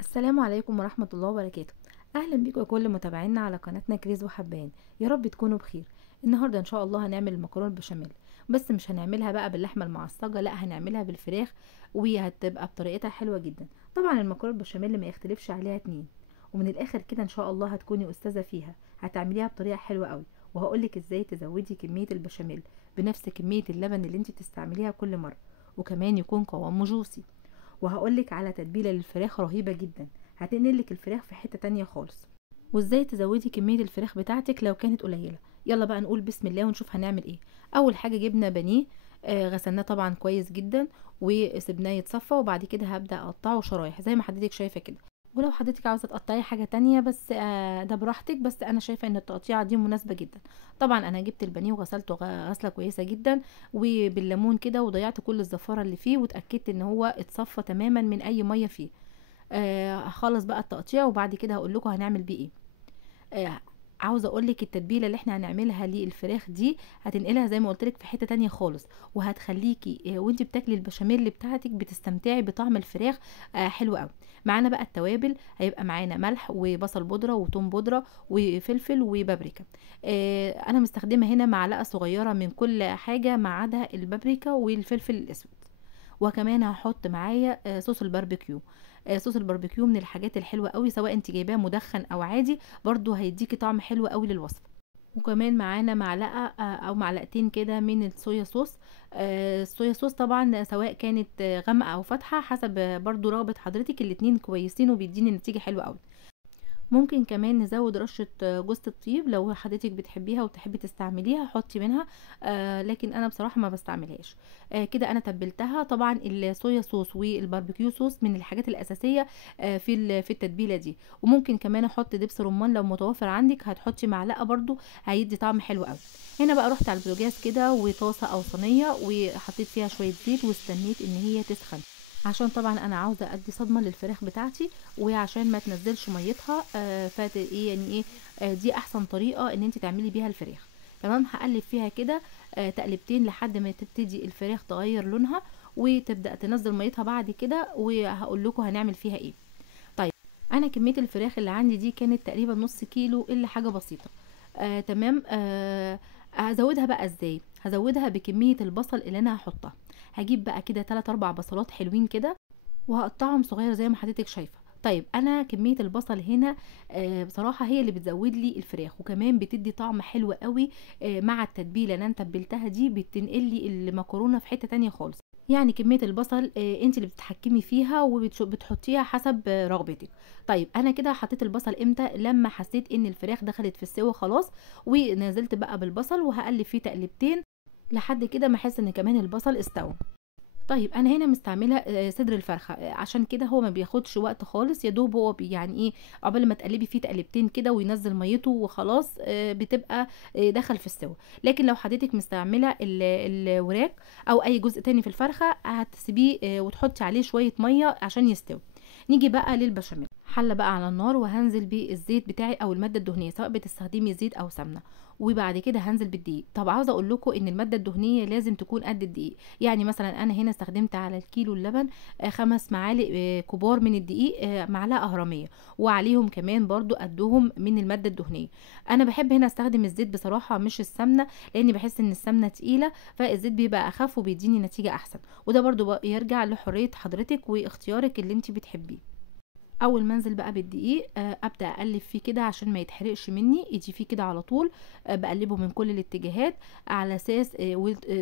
السلام عليكم ورحمة الله وبركاته. أهلا بيكم كل متابعينا على قناتنا كريز وحبان. يا رب تكونوا بخير. النهاردة إن شاء الله هنعمل المكرونة بالبشاميل، بس مش هنعملها بقى باللحمة المعصجة، لا هنعملها بالفراخ، وهتبقى بطريقتها حلوة جدا. طبعا المكرونة بالبشاميل ما يختلفش عليها اتنين، ومن الآخر كده إن شاء الله هتكوني أستاذة فيها. هتعمليها بطريقة حلوة قوي، وهقولك إزاي تزودي كمية البشاميل بنفس كمية اللبن اللي انت بتستعمليها كل مرة، وكمان يكون قوامه جوسي. وهقولك على تتبيلة للفراخ رهيبة جدا، هتنقلك الفراخ في حتة تانية خالص، وازاي تزودي كمية الفراخ بتاعتك لو كانت قليلة. يلا بقى نقول بسم الله ونشوف هنعمل ايه. اول حاجة جبنا بانيه، غسلناه طبعا كويس جدا وسبناه يتصفى، وبعد كده هبدأ اقطعه شرايح زي ما حضرتك شايفة كده. ولو حضرتك عاوزة تقطعي حاجة تانية بس ده براحتك، بس انا شايفة ان التقطيعة دي مناسبة جدا. طبعا انا جبت البانيه وغسلته غسلة كويسة جدا وبالليمون كده، وضيعت كل الزفارة اللي فيه، واتأكدت ان هو اتصفى تماما من اي مية فيه. هخلص بقى التقطيع وبعد كده هقول لكم هنعمل بيه ايه. آه عاوزه اقول لك التتبيله اللي احنا هنعملها للفراخ دي هتنقلها زي ما قلت لك في حته تانية خالص، وهتخليكي وانت بتاكلي البشاميل بتاعتك بتستمتعي بطعم الفراخ. حلو قوي. معانا بقى التوابل، هيبقى معانا ملح وبصل بودره وتوم بودره وفلفل وبابريكا. انا مستخدمه هنا معلقه صغيره من كل حاجه ما عدا البابريكا والفلفل الاسود. وكمان هحط معايا صوص الباربيكيو. صوص الباربيكيو من الحاجات الحلوه قوي، سواء انت جايباه مدخن او عادي برضو هيديكي طعم حلو قوي للوصفه. وكمان معانا معلقه او معلقتين كده من الصويا صوص. الصويا صوص طبعا سواء كانت غامقه او فاتحه حسب برضو رغبه حضرتك، الاتنين كويسين وبيديني نتيجه حلوه قوي. ممكن كمان نزود رشة جوز الطيب لو حضرتك بتحبيها وتحبي تستعمليها حطي منها. لكن انا بصراحة ما بستعملهاش. كده انا تبلتها. طبعا الصويا صوص والباربيكيو صوص من الحاجات الاساسية في التتبيلة دي. وممكن كمان احط دبس رمان لو متوفر عندك، هتحطي معلقة برضو هيدي طعم حلو قوي. هنا بقى رحت على البوتاجاز كده وطاسة او صينية وحطيت فيها شوية زيت واستنيت ان هي تسخن، عشان طبعا انا عاوزه ادي صدمه للفراخ بتاعتي وعشان ما تنزلش ميتها. فات ايه يعني ايه. دي احسن طريقه ان انت تعملي بيها الفراخ. تمام. هقلب فيها كده تقلبتين لحد ما تبتدي الفراخ تغير لونها وتبدا تنزل ميتها بعد كده، وهقول لكم هنعمل فيها ايه. طيب، انا كميه الفراخ اللي عندي دي كانت تقريبا نص كيلو الا حاجه بسيطه. تمام. هزودها بقى ازاي؟ هزودها بكميه البصل اللي انا هحطها. هجيب بقى كده 3 4 بصلات حلوين كده وهقطعهم صغير زي ما حضرتك شايفه. طيب انا كميه البصل هنا بصراحه هي اللي بتزود لي الفراخ، وكمان بتدي طعم حلو قوي. مع التتبيله اللي انا تبلتها دي بتنقل لي المكرونه في حته تانية خالص. يعني كميه البصل انت اللي بتتحكمي فيها وبتحطيها حسب رغبتك. طيب انا كده حطيت البصل امتى؟ لما حسيت ان الفراخ دخلت في السوا خلاص، ونزلت بقى بالبصل وهقلب فيه تقلبتين لحد كده ما احس ان كمان البصل استوى. طيب انا هنا مستعمله صدر الفرخه، عشان كده هو ما بياخدش وقت خالص، يا دوب هو يعني ايه، عقبال ما تقلبي فيه تقلبتين كده وينزل ميته وخلاص بتبقى دخل في السوا. لكن لو حضرتك مستعمله الوراك او اي جزء تاني في الفرخه هتسيبيه وتحطي عليه شويه ميه عشان يستوي. نيجي بقى للبشاميل. حله بقى على النار وهنزل بالزيت بتاعي او الماده الدهنيه سواء بتستخدمي زيت او سمنه، وبعد كده هنزل بالدقيق. طب عاوزه اقول لكم ان الماده الدهنيه لازم تكون قد الدقيق. يعني مثلا انا هنا استخدمت على الكيلو اللبن 5 معالق كبار من الدقيق، معلقه هرميه، وعليهم كمان برضو قدهم من الماده الدهنيه. انا بحب هنا استخدم الزيت بصراحه مش السمنه، لاني بحس ان السمنه تقيله، فالزيت بيبقى اخف وبيديني نتيجه احسن. وده برضو يرجع لحريه حضرتك واختيارك اللي انت بتحبيه. اول ما انزل بقى بالدقيق ابدا اقلب فيه كده عشان ما يتحرقش مني، يجي فيه كده على طول. بقلبه من كل الاتجاهات على اساس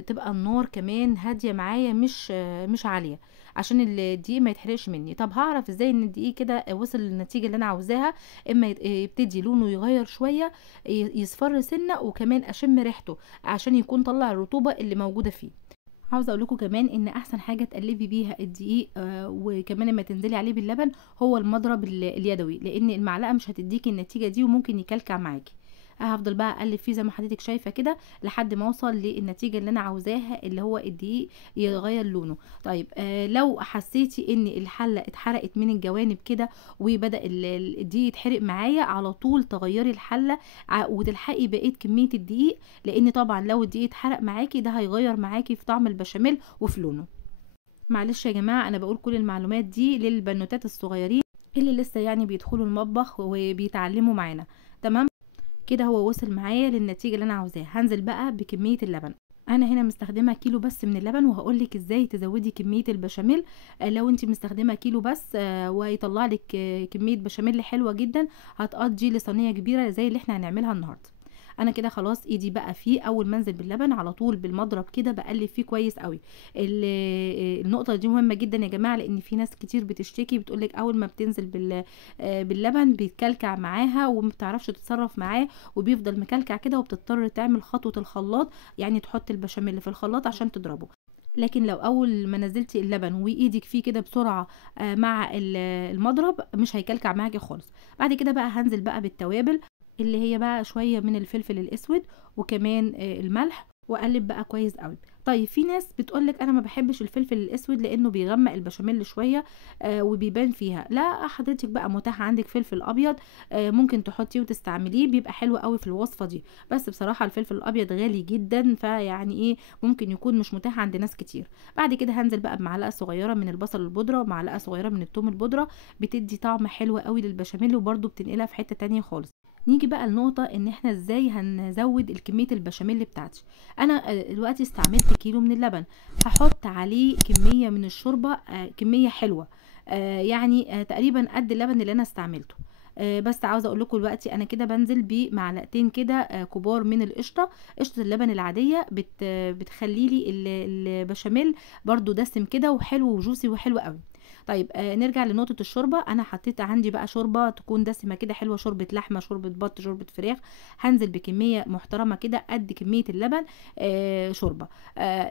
تبقى النار كمان هاديه معايا، مش عاليه، عشان الدقيق ما يتحرقش مني. طب هعرف ازاي ان الدقيق كده وصل للنتيجه اللي انا عاوزاها؟ اما يبتدي لونه يغير شويه، يصفر سنه، وكمان اشم ريحته عشان يكون طلع الرطوبه اللي موجوده فيه. عاوزه اقول لكم كمان ان احسن حاجه تقلبي بيها الدقيق وكمان لما تنزلي عليه باللبن هو المضرب اليدوي، لان المعلقه مش هتديكي النتيجه دي وممكن يكلكع معاكي. هفضل بقى اقلب فيه زي ما حضرتك شايفه كده لحد ما اوصل للنتيجه اللي انا عاوزاها، اللي هو الدقيق يغير لونه. طيب لو حسيتي ان الحله اتحرقت من الجوانب كده وبدا الدقيق يتحرق معايا، على طول تغيري الحله وتلحقي بقيه كميه الدقيق، لان طبعا لو الدقيق اتحرق معاكي ده هيغير معاكي في طعم البشاميل وفي لونه. معلش يا جماعه انا بقول كل المعلومات دي للبنوتات الصغيرين اللي لسه يعني بيدخلوا المطبخ وبيتعلموا معانا. تمام كده هو وصل معايا للنتيجة اللي انا عاوزاها. هنزل بقى بكمية اللبن. انا هنا مستخدمه كيلو بس من اللبن، وهقولك ازاي تزودي كميه البشاميل. لو انت مستخدمه كيلو بس ويطلع لك كميه بشاميل حلوه جدا، هتقضي لصينيه كبيره زي اللي احنا هنعملها النهارده. انا كده خلاص ايدي بقى فيه. اول ما انزل باللبن على طول بالمضرب كده بقلب فيه كويس قوي. النقطه دي مهمه جدا يا جماعه، لان في ناس كتير بتشتكي بتقولك اول ما بتنزل باللبن بيتكلكع معاها وما بتعرفش تتصرف معاه، وبيفضل مكلكع كده، وبتضطر تعمل خطوه الخلاط، يعني تحط البشاميل في الخلاط عشان تضربه. لكن لو اول ما نزلتي اللبن وايدك فيه كده بسرعه مع المضرب، مش هيكلكع معاكي خالص. بعد كده بقى هنزل بقى بالتوابل، اللي هي بقى شويه من الفلفل الاسود وكمان الملح، واقلب بقى كويس قوي. طيب في ناس بتقولك انا ما بحبش الفلفل الاسود لانه بيغمق البشاميل شويه وبيبان فيها. لا حضرتك بقى متاح عندك فلفل ابيض، ممكن تحطيه وتستعمليه، بيبقى حلو قوي في الوصفه دي. بس بصراحه الفلفل الابيض غالي جدا، فيعني ايه ممكن يكون مش متاح عند ناس كتير. بعد كده هنزل بقى بمعلقه صغيره من البصل البودره ومعلقه صغيره من الثوم البودره، بتدي طعم حلو قوي للبشاميل، وبرده بتنقلها في حته تانية خالص. نيجي بقى لنقطة ان احنا ازاي هنزود الكمية البشاميل بتاعتي. انا دلوقتي استعملت كيلو من اللبن، هحط عليه كمية من الشوربة، كمية حلوة، يعني تقريبا قد اللبن اللي انا استعملته. بس عاوزه اقول لكم دلوقتي انا كده بنزل بمعلقتين كده كبار من القشطه. قشطه اللبن العاديه بتخلي لي البشاميل برضو دسم كده وحلو وجوسي وحلو قوي. طيب نرجع لنقطه الشوربه. انا حطيت عندي بقى شوربه تكون دسمه كده حلوه، شوربه لحمه، شوربه بط، شوربه فراخ. هنزل بكميه محترمه كده قد كميه اللبن شوربه،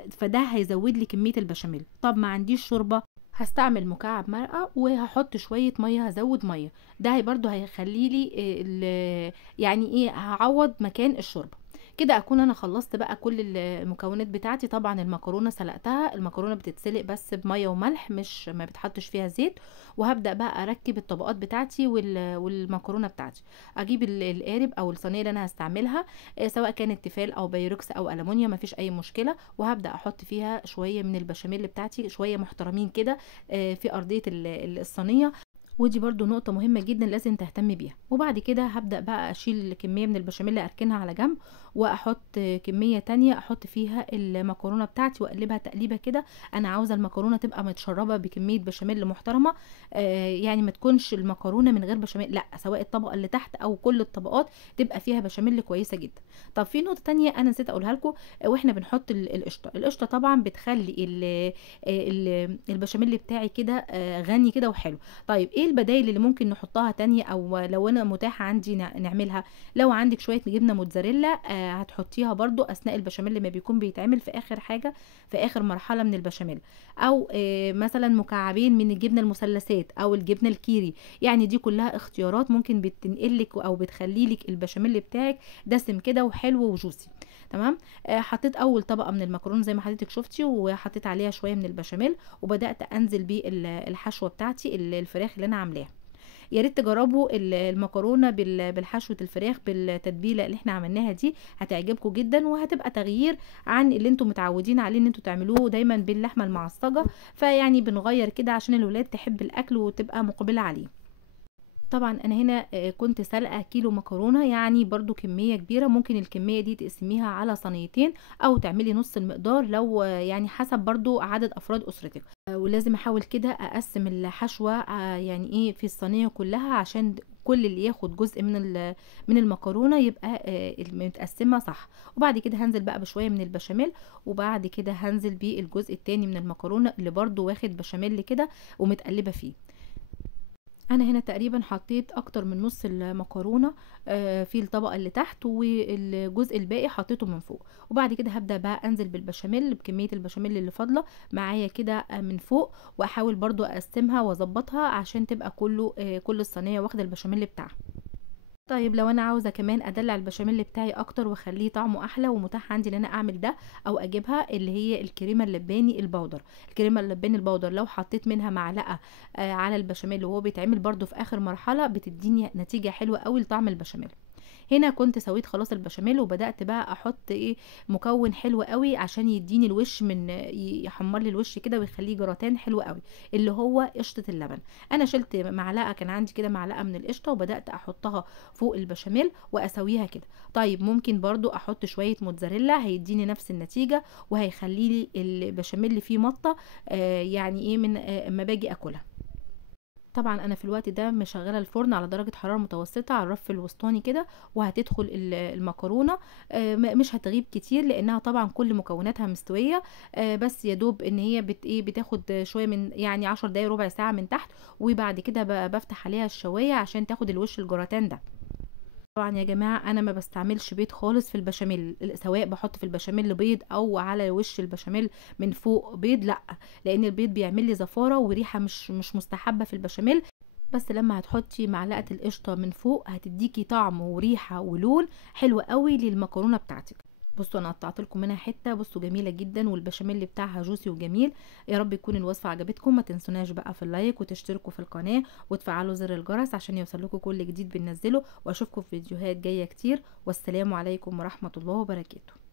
فده هيزود لي كميه البشاميل. طب ما عنديش شوربه، هستعمل مكعب مرقه وهحط شويه ميه، هزود ميه. ده برضو هيخلي لي يعني ايه هعوض مكان الشوربه. كده اكون انا خلصت بقى كل المكونات بتاعتي. طبعا المكرونه سلقتها، المكرونه بتتسلق بس بميه وملح، مش ما بتحطش فيها زيت. وهبدا بقى اركب الطبقات بتاعتي والمكرونه بتاعتي. اجيب القارب او الصينيه اللي انا هستعملها، سواء كانت تيفال او بايركس او المونيا، مفيش اي مشكله. وهبدا احط فيها شويه من البشاميل بتاعتي، شويه محترمين كده في ارضيه الصينيه. ودي برضو نقطة مهمة جدا لازم تهتمي بيها. وبعد كده هبدأ بقى أشيل كمية من البشاميل أركنها على جنب، وأحط كمية تانية أحط فيها المكرونة بتاعتي وأقلبها تقليبة كده. أنا عاوزة المكرونة تبقى متشربة بكمية بشاميل محترمة، يعني ما تكونش المكرونة من غير بشاميل، لا، سواء الطبقة اللي تحت أو كل الطبقات تبقى فيها بشاميل كويسة جدا. طب في نقطة تانية أنا نسيت أقولها لكم، واحنا بنحط القشطة. القشطة طبعا بتخلي البشاميل بتاعي كده غني كده وحلو. طيب ايه البدايل اللي ممكن نحطها تانية، او لو انا متاحة عندي نعملها؟ لو عندك شوية جبنة موتزاريلا هتحطيها برضو اثناء البشاميل لما بيكون بيتعمل في اخر حاجة، في اخر مرحلة من البشاميل. او مثلا مكعبين من الجبنة المثلثات او الجبنة الكيري. يعني دي كلها اختيارات ممكن بتنقلك او بتخليلك البشاميل بتاعك دسم كده وحلو وجوسي. تمام. حطيت اول طبقة من المكرونة زي ما حضرتك شفتي، وحطيت عليها شوية من البشاميل، وبدأت انزل بالحشوة بتاعتي الفراخ اللي انا عاملاها. يا ريت تجربوا المكرونه بالحشوه الفراخ بالتتبيله اللي احنا عملناها دي، هتعجبكم جدا، وهتبقى تغيير عن اللي انتم متعودين عليه ان انتم تعملوه دايما باللحمه المعصجه. فيعني بنغير كده عشان الولاد تحب الاكل وتبقى مقبله عليه. طبعا انا هنا كنت سلقه كيلو مكرونه، يعني برضو كميه كبيره. ممكن الكميه دي تقسميها على صينيتين او تعملي نص المقدار، لو يعني حسب برضو عدد افراد اسرتك. ولازم احاول كده اقسم الحشوه يعني ايه في الصينيه كلها، عشان كل اللي ياخد جزء من المكرونه يبقى متقسمه صح. وبعد كده هنزل بقى بشويه من البشاميل، وبعد كده هنزل بالجزء التاني من المكرونه اللي برضو واخد بشاميل كده ومتقلبه فيه. انا هنا تقريبا حطيت اكتر من نص المكرونه في الطبقه اللي تحت، والجزء الباقي حطيته من فوق. وبعد كده هبدا بقى انزل بالبشاميل بكميه البشاميل اللي فاضله معايا كده من فوق، واحاول برضو اقسمها واظبطها عشان تبقى كل الصينيه واخده البشاميل بتاعها. طيب لو انا عاوزه كمان ادلع البشاميل بتاعي اكتر واخليه طعمه احلى، ومتاح عندي ان انا اعمل ده او اجيبها، اللي هي الكريمه اللباني البودر. الكريمه اللباني البودر لو حطيت منها معلقه على البشاميل وهو بيتعمل برضو في اخر مرحله، بتديني نتيجه حلوه قوي لطعم البشاميل. هنا كنت سويت خلاص البشاميل وبدأت بقى احط ايه مكون حلو قوي عشان يديني الوش من يحمر لي الوش كده ويخليه جراتان حلو قوي، اللي هو قشطة اللبن. انا شلت معلقة، كان عندي كده معلقة من القشطة وبدأت احطها فوق البشاميل واسويها كده. طيب ممكن برضو احط شوية موتزاريلا هيديني نفس النتيجة وهيخلي لي البشاميل فيه مطة يعني ايه من اما باجي اكلها. طبعا انا في الوقت ده مشغله الفرن على درجه حراره متوسطه على الرف الوسطاني كده، وهتدخل المكرونه. مش هتغيب كتير لانها طبعا كل مكوناتها مستويه، بس يا دوب ان هي بتاخد شويه من يعني 10 دقايق ربع ساعه من تحت، وبعد كده بفتح عليها الشوايه عشان تاخد الوش الجراتان ده. طبعا يا جماعة أنا ما بستعملش بيض خالص في البشاميل، سواء بحط في البشاميل بيض أو على وش البشاميل من فوق بيض، لأ، لأن البيض بيعمل لي زفارة وريحة مش مستحبة في البشاميل. بس لما هتحطي معلقة القشطة من فوق هتديكي طعم وريحة ولون حلو قوي للمكرونة بتاعتك. بصوا انا قطعت لكم منها حته، بصوا جميله جدا والبشاميل بتاعها جوسي وجميل. يا رب يكون الوصفه عجبتكم، ما تنسوناش بقى في اللايك وتشتركوا في القناه وتفعلوا زر الجرس عشان يوصلكوا كل جديد بننزله، واشوفكم في فيديوهات جايه كتير، والسلام عليكم ورحمه الله وبركاته.